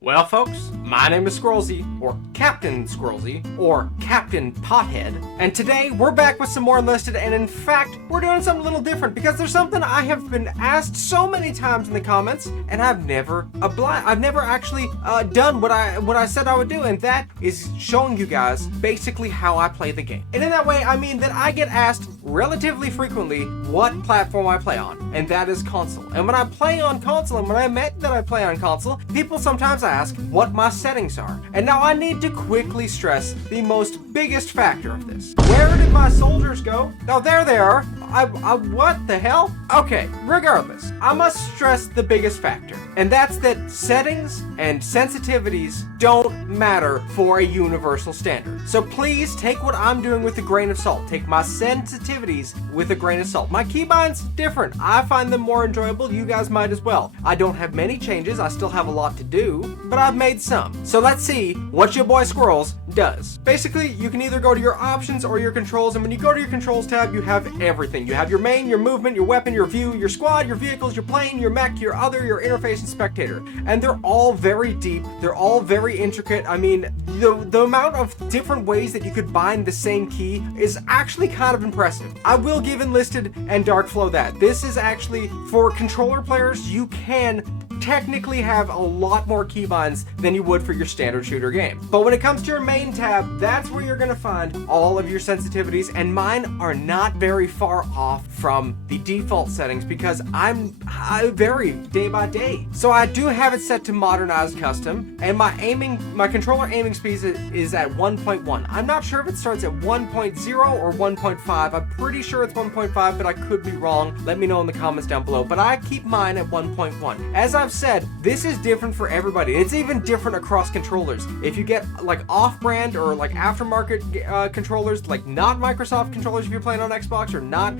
Well, folks, my name is Squirrelsy, or Captain Squirrelsy, or Captain Pothead, and today we're back with some more Enlisted, and in fact, we're doing something a little different because there's something I have been asked so many times in the comments, and I've never actually done what I said I would do, and that is showing you guys basically how I play the game. And in that way, I mean that I get asked relatively frequently what platform I play on, and that is console. And when I play on console, and when I admit that I play on console, people sometimes ask what my settings are. And now I need to quickly stress the biggest factor of this. Where did my soldiers go? Oh, there they are. What the hell? Okay, regardless, I must stress the biggest factor, and that's that settings and sensitivities don't matter for a universal standard. So please take what I'm doing with a grain of salt. Take my sensitivities with a grain of salt. My keybinds, different. I find them more enjoyable. You guys might as well. I don't have many changes. I still have a lot to do, but I've made some. So let's see what your boy Squirrels does. Basically, you can either go to your options or your controls, and when you go to your controls tab, you have everything. You have your main, your movement, your weapon, your view, your squad, your vehicles, your plane, your mech, your other, your interface, and spectator. And they're all very deep. They're all very intricate. I mean, the amount of different ways that you could bind the same key is actually kind of impressive. I will give Enlisted and Darkflow that. This is actually, for controller players, you can technically have a lot more keybinds than you would for your standard shooter game. But when it comes to your main tab, that's where you're gonna find all of your sensitivities, and mine are not very far off from the default settings because I vary day by day. So I do have it set to modernized custom, and my controller aiming speed is at 1.1. I'm not sure if it starts at 1.0 or 1.5. I'm pretty sure it's 1.5, but I could be wrong. Let me know in the comments down below. But I keep mine at 1.1. As I've said, this is different for everybody. It's even different across controllers. If you get like off-brand or like aftermarket controllers, like not Microsoft controllers if you're playing on Xbox, or not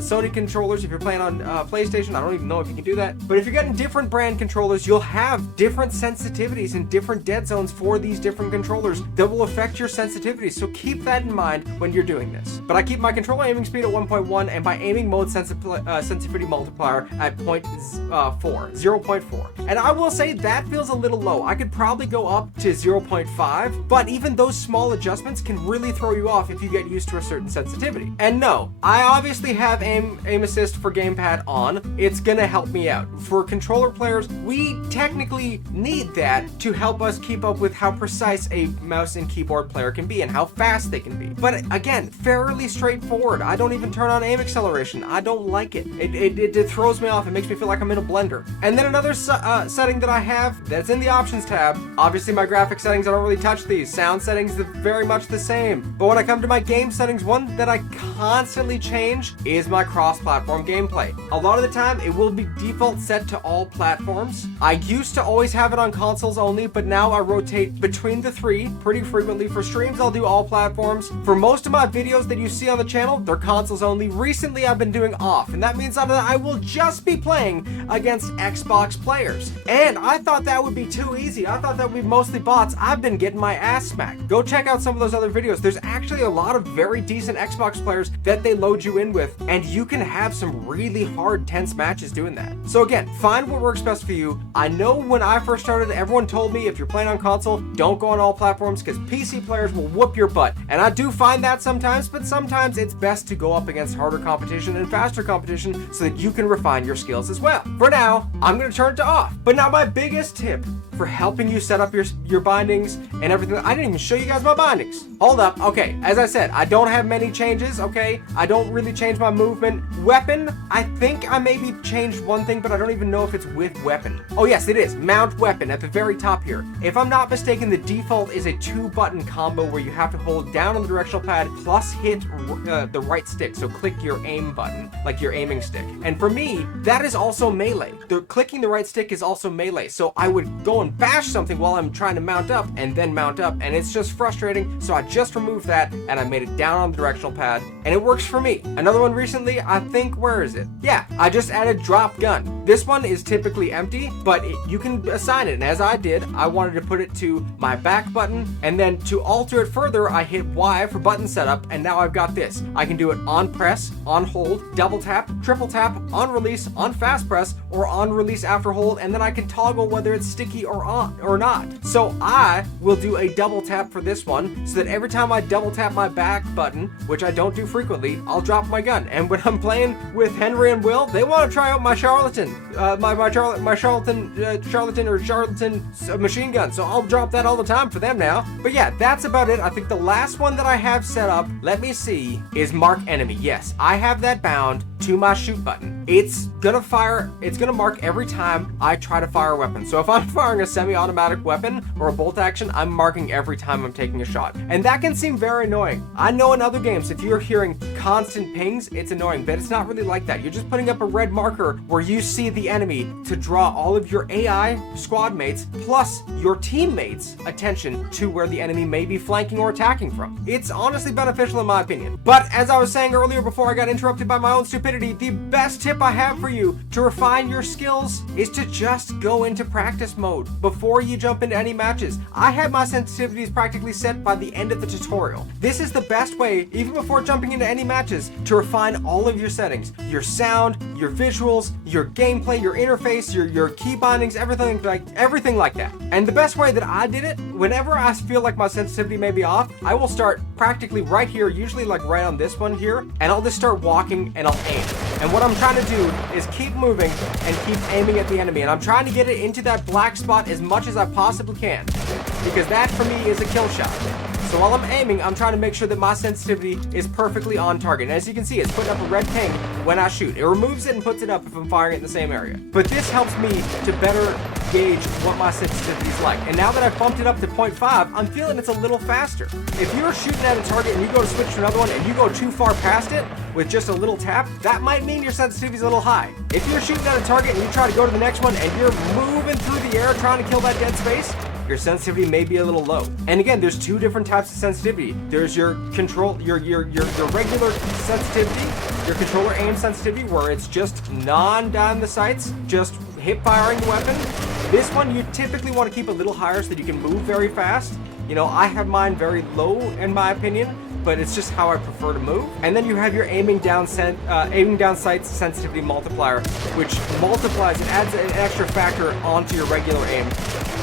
Sony controllers if you're playing on PlayStation, I don't even know if you can do that. But if you're getting different brand controllers, you'll have different sensitivities and different dead zones for these different controllers that will affect your sensitivities. So keep that in mind when you're doing this. But I keep my controller aiming speed at 1.1 and my aiming mode sensitivity multiplier at 0.4. And I will say that feels a little low. I could probably go up to 0.5, but even those small adjustments can really throw you off if you get used to a certain sensitivity. And no, I obviously have aim assist for gamepad on. It's gonna help me out. For controller players, we technically need that to help us keep up with how precise a mouse and keyboard player can be and how fast they can be. But again, fairly straightforward. I don't even turn on aim acceleration. I don't like it. It throws me off. It makes me feel like I'm in a blender. And then another setting that I have that's in the options tab, obviously my graphic settings, I don't really touch these. Sound settings are very much the same. But when I come to my game settings, one that I constantly change is my cross-platform gameplay. A lot of the time, it will be default set to all platforms. I used to always have it on consoles only, but now I rotate between the three pretty frequently. For streams, I'll do all platforms. For most of my videos that you see on the channel, they're consoles only. Recently, I've been doing off, and that means that I will just be playing against Xbox players. And I thought that would be too easy. I thought that would be mostly bots. I've been getting my ass smacked. Go check out some of those other videos. There's actually a lot of very decent Xbox players that they load you in with, and you can have some really hard, tense matches doing that. So again, find what works best for you. I know when I first started, everyone told me if you're playing on console, don't go on all platforms because PC players will whoop your butt. And I do find that sometimes, but sometimes it's best to go up against harder competition and faster competition so that you can refine your skills as well. For now, I'm going to turn it to off. But now my biggest tip for helping you set up your bindings and everything. I didn't even show you guys my bindings. Hold up. Okay, as I said, I don't have many changes, okay? I don't really change my movement. Weapon, I think I maybe changed one thing, but I don't even know if it's with weapon. Oh yes, it is. Mount weapon at the very top here. If I'm not mistaken, the default is a 2-button combo where you have to hold down on the directional pad plus hit the right stick. So click your aim button, like your aiming stick. And for me, that is also melee. Clicking the right stick is also melee. So I would go and bash something while I'm trying to mount up and then mount up, and it's just frustrating. So I just removed that and I made it down on the directional pad, and it works for me. Another one recently, I think, where is it? Yeah, I just added drop gun. This one is typically empty, but you can assign it, and as I did, I wanted to put it to my back button, and then to alter it further, I hit Y for button setup, and now I've got this. I can do it on press, on hold, double tap, triple tap, on release, on fast press, or on release after after hold, and then I can toggle whether it's sticky or on or not. So I will do a double tap for this one, so that every time I double tap my back button, which I don't do frequently, I'll drop my gun. And when I'm playing with Henry and Will, they want to try out my charlatan, charlatan machine gun. So I'll drop that all the time for them now. But yeah, that's about it. I think the last one that I have set up, let me see, is mark enemy. Yes, I have that bound to my shoot button. It's gonna mark every time I try to fire a weapon. So if I'm firing a semi-automatic weapon or a bolt action, I'm marking every time I'm taking a shot. And that can seem very annoying. I know in other games, if you're hearing constant pings, it's annoying, but it's not really like that. You're just putting up a red marker where you see the enemy to draw all of your AI squad mates plus your teammates' attention to where the enemy may be flanking or attacking from. It's honestly beneficial in my opinion. But as I was saying earlier before I got interrupted by my own stupidity, the best tip I have for you to refine your skills is to just go into practice mode before you jump into any matches. I had my sensitivities practically set by the end of the tutorial. This is the best way, even before jumping into any matches, to refine all of your settings. Your sound, your visuals, your gameplay, your interface, your key bindings, everything like that. And the best way that I did it, whenever I feel like my sensitivity may be off, I will start practically right here, usually like right on this one here, and I'll just start walking and I'll aim. And what I'm trying to do is keep moving and keep aiming at the enemy. And I'm trying to get it into that black spot as much as I possibly can, because that for me is a kill shot. So while I'm aiming, I'm trying to make sure that my sensitivity is perfectly on target. And as you can see, it's putting up a red ping when I shoot. It removes it and puts it up if I'm firing it in the same area. But this helps me to better gauge what my sensitivity is like. And now that I've bumped it up to 0.5, I'm feeling it's a little faster. If you're shooting at a target and you go to switch to another one and you go too far past it with just a little tap, that might mean your sensitivity is a little high. If you're shooting at a target and you try to go to the next one and you're moving through the air trying to kill that dead space, your sensitivity may be a little low. And again, there's two different types of sensitivity. There's your control, your regular sensitivity, your controller aim sensitivity, where it's just non-down the sights, just hip firing the weapon. This one you typically want to keep a little higher so that you can move very fast. You know, I have mine very low in my opinion, but it's just how I prefer to move. And then you have your aiming down sights sensitivity multiplier, which multiplies and adds an extra factor onto your regular aim,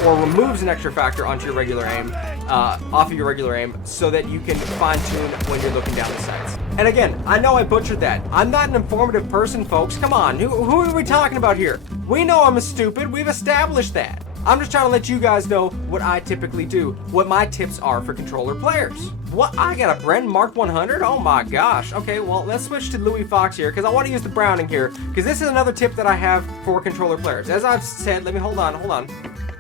or removes an extra factor onto your regular aim, off of your regular aim, so that you can fine tune when you're looking down the sights. And again, I know I butchered that. I'm not an informative person, folks. Come on, who are we talking about here? We know I'm stupid. We've established that. I'm just trying to let you guys know what I typically do, what my tips are for controller players. What? I got a Bren Mark 100? Oh my gosh. Okay, well, let's switch to Louis Fox here, because I want to use the Browning here, because this is another tip that I have for controller players. As I've said, let me hold on.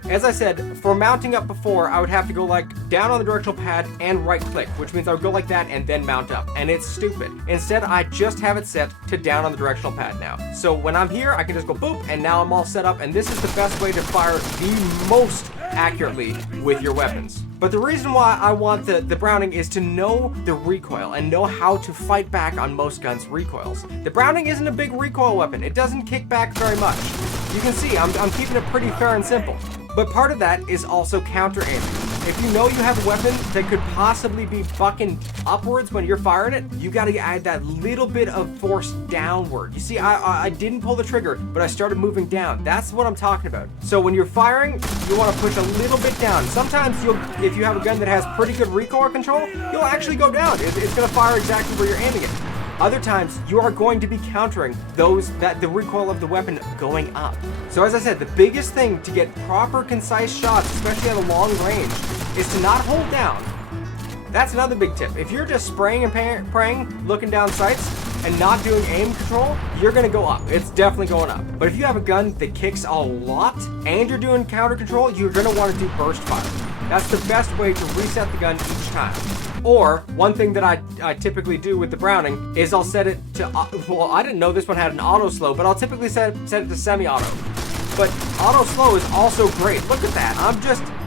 As I said, for mounting up before, I would have to go like down on the directional pad and right click, which means I would go like that and then mount up, and it's stupid. Instead, I just have it set to down on the directional pad now. So when I'm here, I can just go boop, and now I'm all set up, and this is the best way to fire the most accurately with your weapons. But the reason why I want the Browning is to know the recoil and know how to fight back on most guns' recoils. The Browning isn't a big recoil weapon. It doesn't kick back very much. You can see, I'm keeping it pretty fair and simple. But part of that is also counter aiming. If you know you have a weapon that could possibly be bucking upwards when you're firing it, you gotta add that little bit of force downward. You see, I didn't pull the trigger, but I started moving down. That's what I'm talking about. So when you're firing, you wanna push a little bit down. Sometimes if you have a gun that has pretty good recoil control, you'll actually go down. It's gonna fire exactly where you're aiming it. Other times, you are going to be countering the recoil of the weapon going up. So as I said, the biggest thing to get proper, concise shots, especially at a long range, is to not hold down. That's another big tip. If you're just spraying and praying, looking down sights, and not doing aim control, you're gonna go up. It's definitely going up. But if you have a gun that kicks a lot, and you're doing counter control, you're gonna wanna do burst fire. That's the best way to reset the gun each time. Or, one thing that I typically do with the Browning is I'll set it to, well, I didn't know this one had an auto slow, but I'll typically set it to semi-auto. But auto slow is also great. Look at that.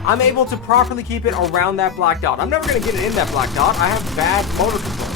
I'm able to properly keep it around that black dot. I'm never gonna get it in that black dot. I have bad motor control.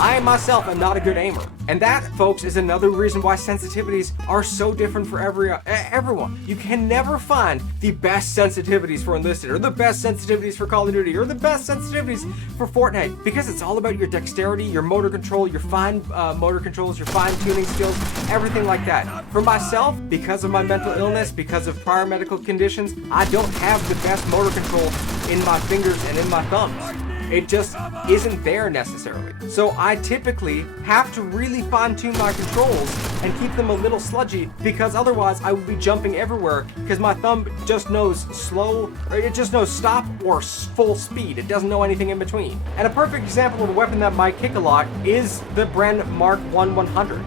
I myself am not a good aimer. And that, folks, is another reason why sensitivities are so different for everyone. You can never find the best sensitivities for Enlisted, or the best sensitivities for Call of Duty, or the best sensitivities for Fortnite, because it's all about your dexterity, your motor control, your fine motor controls, your fine tuning skills, everything like that. For myself, because of my mental illness, because of prior medical conditions, I don't have the best motor control in my fingers and in my thumbs. It just isn't there necessarily. So I typically have to really fine-tune my controls and keep them a little sludgy, because otherwise I would be jumping everywhere, because my thumb just knows slow, or it just knows stop or full speed. It doesn't know anything in between. And a perfect example of a weapon that might kick a lot is the Bren Mark 100.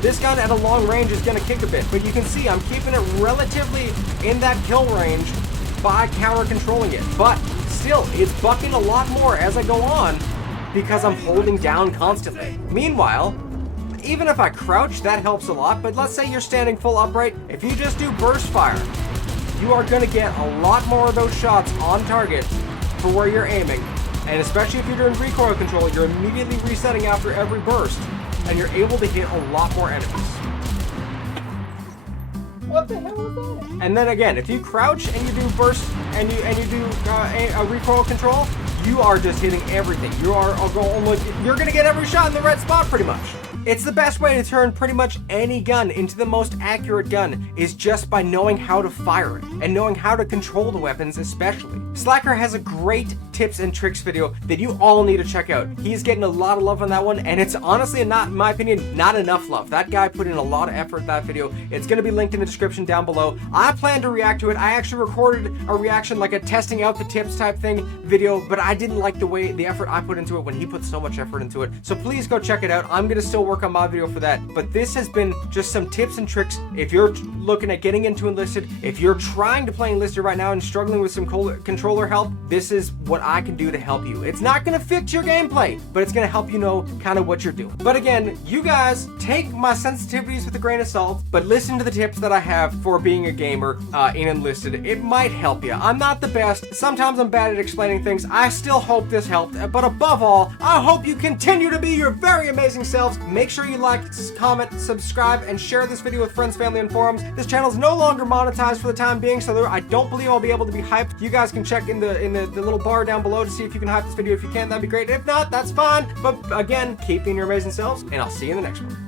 This gun at a long range is gonna kick a bit, but you can see I'm keeping it relatively in that kill range by counter controlling it. But still, it's bucking a lot more as I go on because I'm holding down constantly. Meanwhile, even if I crouch, that helps a lot, but let's say you're standing full upright, if you just do burst fire, you are gonna get a lot more of those shots on target for where you're aiming. And especially if you're doing recoil control, you're immediately resetting after every burst, and you're able to hit a lot more enemies. What the hell was that? And then again, if you crouch and you do burst and you do a recoil control, you are just hitting everything. You're gonna get every shot in the red spot pretty much. It's the best way to turn pretty much any gun into the most accurate gun, is just by knowing how to fire it and knowing how to control the weapons especially. Slacker has a great tips and tricks video that you all need to check out. He's getting a lot of love on that one, and it's honestly, not, in my opinion, not enough love. That guy put in a lot of effort in that video. It's gonna be linked in the description down below. I plan to react to it. I actually recorded a reaction, like a testing out the tips type thing video, but I didn't like the effort I put into it when he put so much effort into it. So please go check it out. I'm gonna still work on my video for that, but this has been just some tips and tricks. If you're looking at getting into Enlisted, if you're trying to play Enlisted right now and struggling with some controller help, this is what I can do to help you. It's not gonna fix your gameplay, but it's gonna help you know kind of what you're doing. But again, you guys take my sensitivities with a grain of salt, but listen to the tips that I have for being a gamer in Enlisted. It might help you. I'm not the best. Sometimes I'm bad at explaining things. I still hope this helped, but above all, I hope you continue to be your very amazing selves. Make sure you like, comment, subscribe, and share this video with friends, family, and forums. This channel is no longer monetized for the time being, so I don't believe I'll be able to be hyped. You guys can check in the little bar down below to see if you can hype this video. If you can, that'd be great. If not, that's fine. But again, keep being your amazing selves, and I'll see you in the next one.